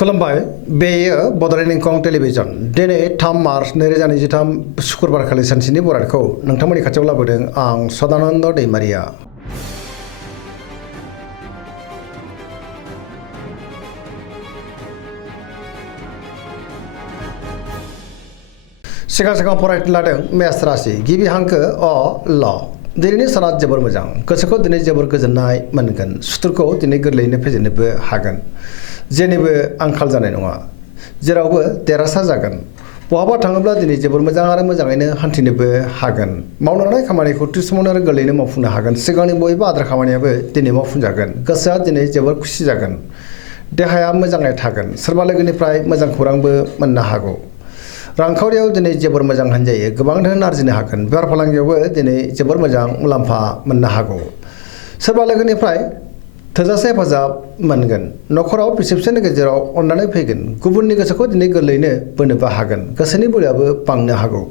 खुलुमबाय बेयो बड'लेण्ड इंखं टेलिभिजन दिनै 3 मार्च 2023 शुक्रबार खालि सानसेनि बरादखौ नोंथांमोननि खाथियाव लाबोदों आं सदानन्द दैमारिया। सिगां फरायनो लादों मेष राशि गिबि हांखो अ ल दिनैनि साना जोबोर मोजां गोसोखौ दिनै जोबोर गोजोननाय मोनगोन सुथुरखौ दिनै गोरलैयैनो फेजेननोबो हागोन जेनिबो आंखाल जानाय नङा जेरावबो देरहासार जागोन बहाबा थाङोब्ला दिनै जोबोर मोजां आरो मोजाङैनो हान्थिनोबो हागोन मावनो लानाय खामानिखौ थि समावनो आरो गोरलैयैनो मावफुंनो हागोन सिगांनि बयबो आद्रा खामानियाबो दिनै मावफुंजागोन गोसोआ दिनै जोबोर खुसि जागोन देहाया मोजाङै थागोन सोरबा लोगोनिफ्राय मोजां खौरांबो मोननो हागौ रांखावरियाव दिनै जोबोर मोजां होनजायो गोबां धोन आरजिनो हागोन बेफार फालांगियावबो दिनै जोबोर मोजां मुलाम्फा मोननो हागौ सोरबा लोगोनिफ्राय थोजासे हेफाजाब मोनगोन नखराव बिसि फिसायनि गेजेराव अननानै फैगोन गुबुननि गोसोखौ दिनै गोरलैयैनो बोनोबो हागोन गोसोनि बोलोआबो बांनो हागौ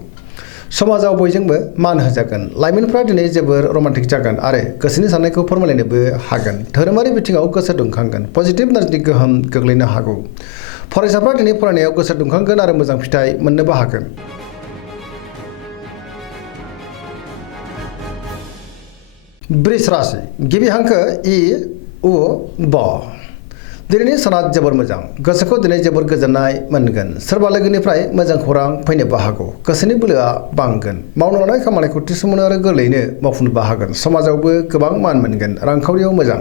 समाजाव बयजोंबो मान होजागोन लाइमोनफ्रा दिनै जोबोर रमान्टिक जागोन आरो गोसोनि साननायखौ फोरमायलायनोबो हागोन धोरोमारि बिथिङाव गोसो दुंखांगोन पजिटिभ एनार्जिनि गोहोम गोग्लैनो हागौ फरायसाफ्रा दिनै फरायनायाव गोसो दुंखांगोन आरो मोजां फिथाइ मोननोबो हागोन वृष राशि गिबि हांखो इ उ ब दिनैनि साना जोबोर मोजां गोसोखौ दिनै जोबोर गोजोननाय मोनगोन सोरबा लोगोनिफ्राय मोजां खौरां फैनोबो हागौ गोसोनि बोलोआ बांगोन मावनो लानाय खामानिखौ थि समावनो आरो गोरलैयैनो मावफुंनोबो हागोन समाजावबो गोबां मान मोनगोन रांखावरियाव मोजां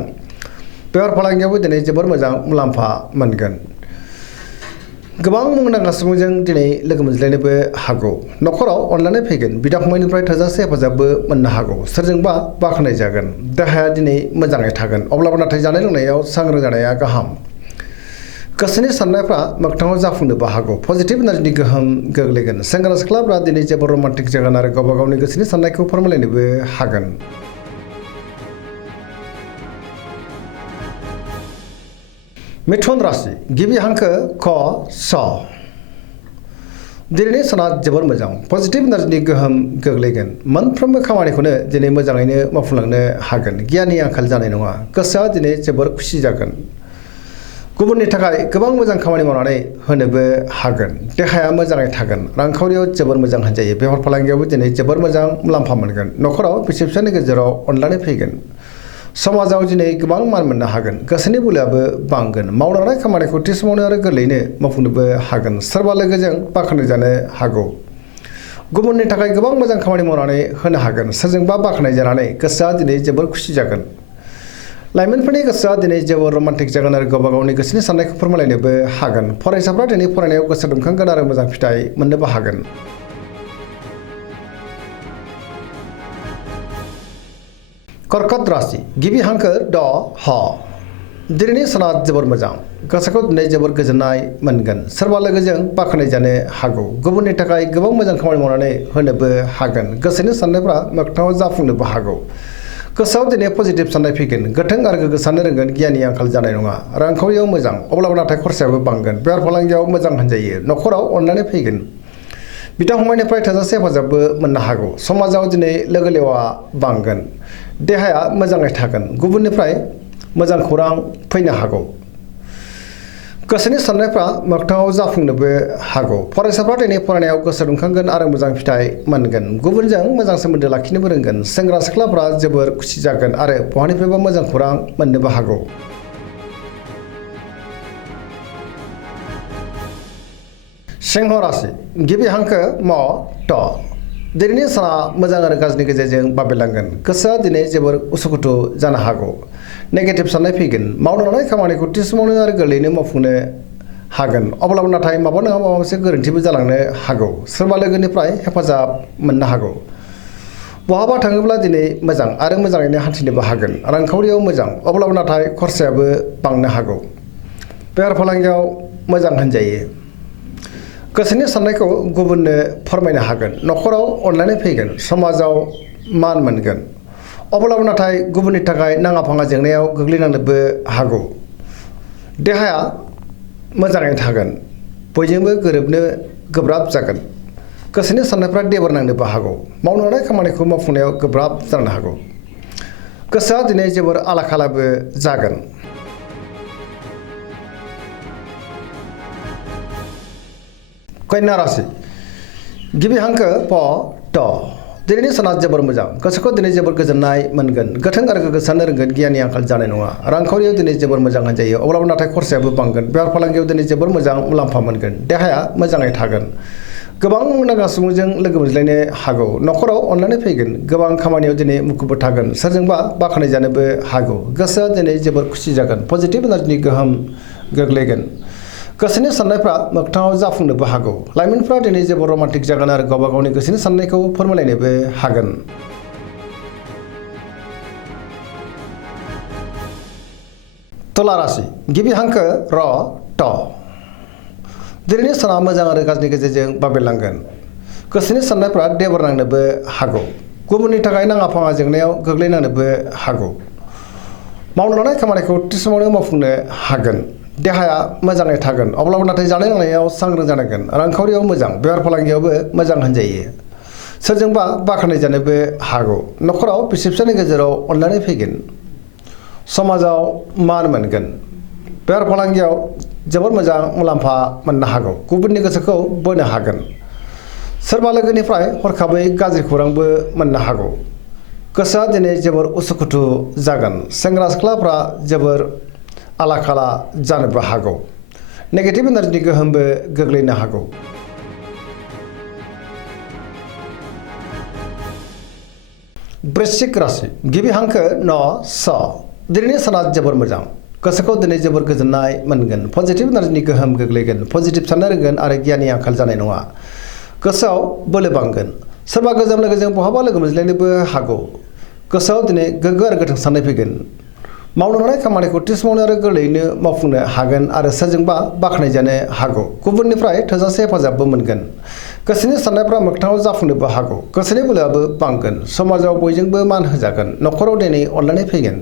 बेफार फालांगियावबो दिनै जोबोर मोजां मुलाम्फा मोनगोन गोबां मुंदांखा सुबुंजों दिनै लोगो मोनज्लायनोबो हागौ नखराव अनलायनाय फैगोन बिदा फंबायनिफ्राय थोजासे हेफाजाबबो मोननो हागौ सोरजोंबा बाख्नाय जागोन देहाया दिनै मोजाङै थागोन अब्लाबो नाथाय जानाय लोंनायाव सांग्रां जानाया गाहाम गोसोनि साननायफ्रा मोगथाङाव जाफुंनोबो हागौ पजिटिभ एनार्जिनि गोहोम गोग्लैगोन सेंग्रा सिख्लाफ्रा दिनै जोबोर रमान्टिक जागोन आरो गावबा गावनि गोसोनि साननायखौ फोरमायलायनोबो हागोन मिथुन राशि गिबि हांखो क स दिनैनि साना जोबोर मोजां पजिटिभ एनार्जिनि गोहोम गोग्लैगोन मोनफ्रोमबो खामानिखौनो दिनै मोजाङैनो मावफुंलांनो हागोन गियाननि आंखाल जानाय नङा गोसोआ दिनै जोबोर खुसि जागोन गुबुननि थाखाय गोबां मोजां खामानि मावनानै होनोबो हागोन देहाया मोजाङै थागोन रांखावरियाव जोबोर मोजां होनजायो बेफार फालांगियावबो दिनै जोबोर मोजां मुलाम्फा मोनगोन नखराव बिसि फिसायनि गेजेराव अनलायनाय फैगोन समाजाव दिनै गोबां मान मोननो हागोन गोसोनि बोलोआबो बांगोन मावनो लानाय खामानिखौ थि समावनो आरो गोरलैयैनो मावफुंनोबो हागोन सोरबा लोगोजों बाख्नाय जानो हागौ गुबुननि थाखाय गोबां मोजां खामानि मावनानै होनो हागोन सोरजोंबा बाख्नाय जानानै गोसोआ दिनै जोबोर खुसि जागोन लाइमोनफोरनि गोसोआ दिनै जोबोर रमान्टिक जागोन आरो गावबा गावनि गोसोनि साननायखौ फोरमायलायनोबो हागोन फरायसाफ्रा दिनै फरायनायाव गोसो दुंखांगोन आरो मोजां फिथाइ मोननोबो हागोन कर्कट राशि गिबि हांखो ड ह दिनैनि साना जोबोर मोजां गोसोखौ दिनै जोबोर गोजोननाय मोनगोन सोरबा लोगोजों बाख्नाय जानो हागौ गुबुननि थाखाय गोबां मोजां खामानि मावनानै होनोबो हागोन गोसोनि साननायफ्रा मोगथाङाव जाफुंनोबो हागौ गोसोआव दिनै पजिटिभ साननाय फैगोन गोथों आरो गोग्गो साननो रोंगोन गियाननि आंखाल जानाय नङा रांखावरियाव मोजां अब्लाबो नाथाय खरसायाबो बांगोन बेफार फालांगियाव मोजां होनजायो नखराव अननानै फैगोन बिदा फंबायनिफ्राय थोजासे हेफाजाबबो मोननो हागौ समाजाव दिनै लोगो लेवा बांगोन देहाया मोजाङै थागोन गुबुननिफ्राय मोजां खौरां फैनो हागौ गोसोनि साननायफ्रा मोगथाङाव जाफुंनोबो हागौ फरायसाफ्रा दिनै फरायनायाव गोसो दुंखांगोन आरो मोजां फिथाइ मोनगोन गुबुनजों मोजां सोमोन्दो लाखिनोबो रोंगोन सेंग्रा सिख्लाफ्रा जोबोर खुसि जागोन आरो बहानिफ्रायबा मोजां खौरां मोननोबो हागौ सिंह राशि गिबि हांखो म ट दिनैनि साना मोजां आरो गाज्रिनि गेजेरजों बाबेलांगोन गोसोआ दिनै जोबोर उसुखुथु जानो हागौ नेगेटिभ साननाय फैगोन मावनो लानाय खामानिखौ थि समावनो आरो गोरलैयैनो मावफुंनो हागोन अब्लाबो नाथाय माबा नङा माबा मोनसे गोरोन्थिबो जालांनो हागौ सोरबा लोगोनिफ्राय हेफाजाब मोननो हागौ बहाबा थाङोब्ला दिनै मोजां आरो मोजाङैनो हान्थिनोबो हागोन रांखावरियाव मोजां अब्लाबो नाथाय खरसायाबो बांनो हागौ बेफार फालांगियाव मोजां होनजायो गोसोनि साननायखौ गुबुननो फोरमायनो हागोन नखराव अनलायनाय फैगोन समाजाव मान मोनगोन अब्लाबो नाथाय गुबुननि थाखाय नाङा फाङा जेंनायाव गोग्लैनांनोबो हागौ देहाया मोजाङै थागोन बयजोंबो गोरोबनो गोब्राब जागोन गोसोनि साननायफ्रा देबार नांनोबो हागौ मावनो लानाय खामानिखौ मावफुंनायाव गोब्राब जानो हागौ गोसोआ दिनै जोबोर आला खालाबो जागोन कन्या राशि गिबि हांखो प ट दिनैनि साना जोबोर मोजां गोसोखौ दिनै जोबोर गोजोननाय मोनगोन गोथों आरो गोग्गो साननो रोंगोन गियाननि आंखाल जानाय नङा रांखावरियाव दिनै जोबोर मोजां होनजायो अब्लाबो नाथाय खरसायाबो बांगोन बेफार फालांगियाव दिनै जोबोर मोजां मुलाम्फा मोनगोन देहाया मोजाङै थागोन गोबां मुंदांखा सुबुंजों लोगो मोनज्लायनो हागौ न'खराव अननानै फैगोन गोबां खामानियाव दिनै मुखुबबो थागोन सोरजोंबा बाख्नाय जानोबो हागौ गोसोआ दिनै जोबोर खुसि जागोन पजिटिभ एनार्जिनि गोहोम गोग्लैगोन गोसोनि साननायफ्रा मोगथाङाव जाफुंनोबो हागौ लाइमोनफ्रा दिनै जोबोर रमान्टिक जागोन आरो गावबा गावनि गोसोनि साननायखौ फोरमायलायनोबो हागोन तुला राशि गिबि हांखो र ट दिनैनि साना मोजां आरो गाज्रिनि गेजेरजों बाबेरलांगोन गोसोनि साननायफ्रा देबर नांनोबो हागौ गुबुननि थाखाय नाङा फाङा जेंनायाव गोग्लैनांनोबो हागौ मावनो लानाय खामानिखौ थि समावनो मावफुंनो हागोन देहाया मोजाङै थागोन अब्लाबो नाथाय जानाय लोंनायाव सांग्रां जानांगोन रांखावरियाव मोजां बेफार फालांगियावबो मोजां होनजायो सोरजोंबा बाख्नाय जानोबो हागौ न'खराव बिसि फिसायनि गेजेराव अननानै फैगोन समाजाव मान मोनगोन बेफार फालांगियाव जोबोर मोजां मुलाम्फा मोननो हागौ गुबुननि गोसोखौ बोनो हागोन सोरबा लोगोनिफ्राय हरखाबै गाज्रि खौरांबो मोननो हागौ गोसोआ दिनै जोबोर उसुखुथु जागोन सेंग्रा सिख्लाफ्रा जोबोर आला खाला जानोबो हागौ नेगेटिभ एनार्जिनि गोहोमबो गोग्लैनो हागौ वृश्चिक राशि गिबि हांखो न स दिनैनि साना जोबोर मोजां गोसोखौ दिनै जोबोर गोजोननाय मोनगोन पजिटिभ एनार्जिनि गोहोम गोग्लैगोन पजिटिभ साननो रोंगोन आरो गियाननि आंखाल जानाय नङा गोसोआव बोलो बांगोन सोरबा गोजाम लोगोजों बहाबा लोगो मोनज्लायनोबो हागौ गोसोआव दिनै गोग्गो आरो गोथों साननाय फैगोन मावनो लानाय खामानिखौ थि समावनो आरो गोरलैयैनो मावफुंनो हागोन आरो सोरजोंबा बाख्नाय जानो हागौ गुबुननिफ्राय थोजासे हेफाजाबबो मोनगोन गोसोनि साननायफ्रा मोगथाङाव जाफुंनोबो हागौ गोसोनि बोलोआबो बांगोन समाजाव बयजोंबो मान होजागोन न'खराव दिनै अनलायनाय फैगोन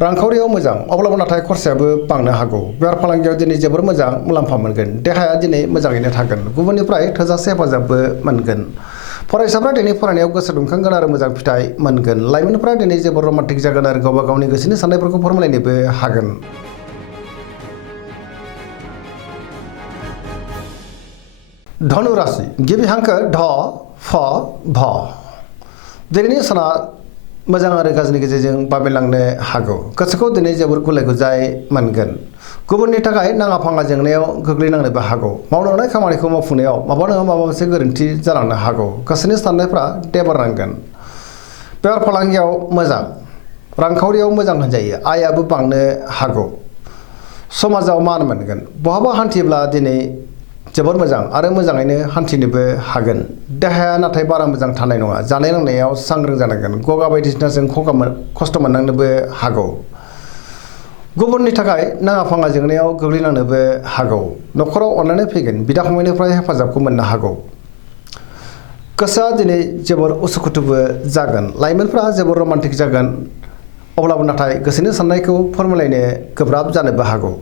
रांखावरियाव मोजां अब्लाबो नाथाय खरसायाबो बांनो हागौ बेफार फालांगियाव दिनै जोबोर मोजां मुलाम्फा मोनगोन देहाया दिनै मोजाङैनो थागोन गुबुननिफ्राय थोजासे हेफाजाबबो मोनगोन फरायसाफ्रा दिनै फरायनायाव गोसो दुंखांगोन आरो मोजां फिथाइ मोनगोन लाइमोनफ्रा दिनै जोबोर रमान्टिक जागोन आरो गावबा गावनि गोसोनि साननायफोरखौ फोरमायलायनोबो हागोन धनु राशि गिबि हांखो ढ फ भ दिनैनि साना मोजां आरो गाज्रिनि गेजेरजों बाबेरलांनो हागौ गोसोखौ दिनै जोबोर गुलाय गुजाय मोनगोन गुबुननि थाखाय नाङा फाङा जेंनायाव गोग्लैनांनोबो हागौ मावनो लानाय खामानिखौ मावफुंनायाव माबा नङा माबा मोनसे गोरोन्थि जालांनो हागौ गोसोनि साननायफ्रा देबर नांगोन बेफार फालांगियाव मोजां रांखावरियाव मोजां होनजायो आयाबो बांनो हागौ समाजाव मान मोनगोन बहाबा हान्थियोब्ला दिनै जोबोर मोजां आरो मोजाङैनो हान्थिनोबो हागोन देहाया नाथाय बारा मोजां थानाय नङा जानाय लोंनायाव सांग्रां जानांगोन गगा बायदिसिनाजों खस्थ' मोननांनोबो हागौ गुबुननि थाखाय नाङा फाङा जेंनायाव गोग्लैनांनोबो हागौ न'खराव अननानै फैगोन बिदा फंबायनिफ्राय हेफाजाबखौ मोननो हागौ गोसोआ दिनै जोबोर उसुखुथुबो जागोन लाइमोनफ्रा जोबोर रमान्टिक जागोन अब्लाबो नाथाय गोसोनि साननायखौ फोरमायलायनो गोब्राब जानोबो हागौ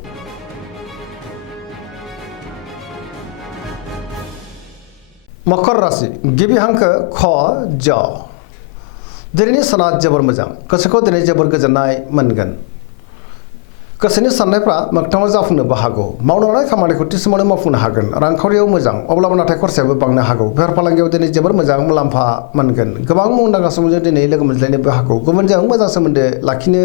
मकर राशि गिबि हांखो ख ज दिनैनि साना जोबोर मोजां गोसोखौ दिनै जोबोर गोजोननाय मोनगोन गोसोनि साननायफ्रा मोगथाङाव जाफुंनोबो हागौ मावनो लानाय खामानिखौ थि समावनो मावफुंनो हागोन रांखावरियाव मोजां अब्लाबो नाथाय खरसायाबो बांनो हागौ बेफार फालांगियाव दिनै जोबोर मोजां मुलाम्फा मोनगोन गोबां मुंदांखा सुबुंजों दिनै लोगो मोनज्लायनोबो हागौ गुबुनजों मोजां सोमोन्दो लाखिनो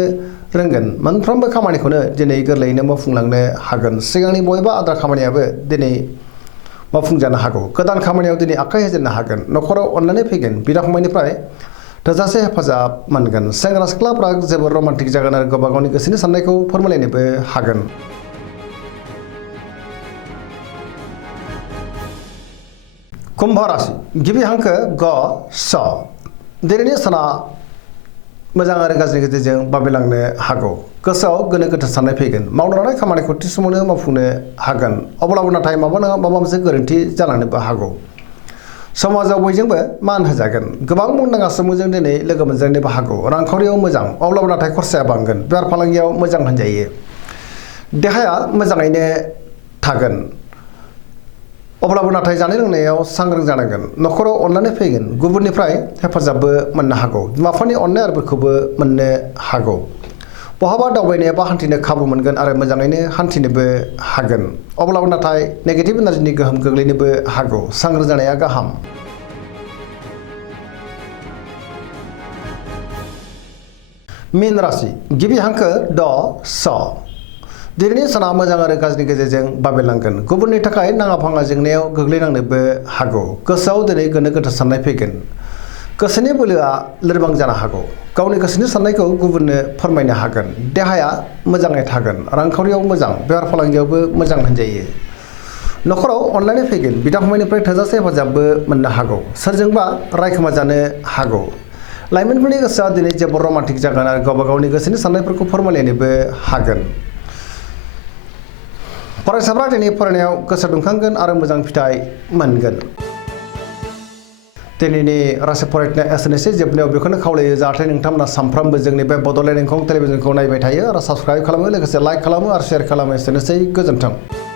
रोंगोन मोनफ्रोमबो खामानिखौनो दिनै गोरलैयैनो मावफुंलांनो हागोन सिगांनि बबेबा आद्रा खामानियाबो दिनै मावफुंजानो हागौ गोदान खामानियाव दिनै आखाइ होजेननो हागोन न'खराव अननानै फैगोन बिदा फंबायनिफ्राय थोजासे हेफाजाब मोनगोन सेंग्रा सिख्लाफ्रा जोबोर रमान्टिक जागोन आरो गावबा गावनि गोसोनि साननायखौ फोरमायलायनोबो हागोन कुम्भ राशि गिबि हांखो ग स दिनैनि साना मोजां आरो गाज्रिनि गेजेरजों बाबेरलांनो हागौ गोसोआव गोनो गोथो साननाय फैगोन मावनो लानाय खामानिखौ थि समावनो मावफुंनो हागोन अब्लाबो नाथाय माबा नङा माबा मोनसे गोरोन्थि जालांनोबो हागौ समाजाव बयजोंबो मान होजागोन गोबां मुंदांखा सुबुंजों दिनै लोगो मोनज्लायनोबो हागौ रांखावरियाव मोजां अब्लाबो नाथाय खरसाया बांगोन बेफार फालांगियाव मोजां होनजायो देहाया मोजाङैनो थागोन अब्लाबो नाथाय जानाय लोंनायाव सांग्रां जानांगोन न'खराव अननानै फैगोन गुबुननिफ्राय हेफाजाबबो मोननो हागौ बिमा बिफानि अननाय आरो बोरखौबो मोननो हागौ बहाबा दावबायनो बा हान्थिनो खाबु मोनगोन आरो मोजाङैनो हान्थिनोबो हागोन। अब्लाबो नाथाय नेगेटिभ एनार्जिनि गोहोम गोग्लैनोबो हागौ। सांग्रां जानाया गाहाम। मीन राशि गिबि हांखो ड स। दिनैनि साना मोजां आरो गाज्रिनि गेजेरजों बाबेलांगोन। गुबुननि थाखाय नाङा फाङा जेंनायाव गोग्लैनांनोबो हागौ। गोसोआव दिनै गोनो गोथो साननाय फैगोन। गोसोनि बोलोआ लोरबां जानो हागौ। गावनि गोसोनि साननायखौ गुबुननो फोरमायनो हागोन। देहाया मोजाङै थागोन। रांखावरियाव मोजां, बेफार फालांगियावबो मोजां होनजायो। नखराव अनलायनाय फैगोन। बिदा फंबायनिफ्राय थोजासे हेफाजाबबो मोननो हागौ। सोरजोंबा रायखोमा जानो हागौ। लाइमोनफोरनि गोसोआ दिनै जोबोर रमान्टिक जागोन आरो गावबा गावनि गोसोनि साननायफोरखौ फोरमायलायनोबो हागोन। फरायसाफ्रा दिनै फरायनायाव गोसो दुंखांगोन आरो मोजां फिथाइ मोनगोन। दिनैनि राशि फरायनाया एसेनोसै। जोबनायाव बेखौनो खावलायो जाहाथे नोंथांमोना सानफ्रामबो जोंनि बे बड'लेण्ड इंखं टेलिभिजनखौ नायबाय थायो आरो साबस्क्राइब खालामो, लोगोसे लाइक खालामो आरो शेयार खालामो। एसेनोसै, गोजोन्थों।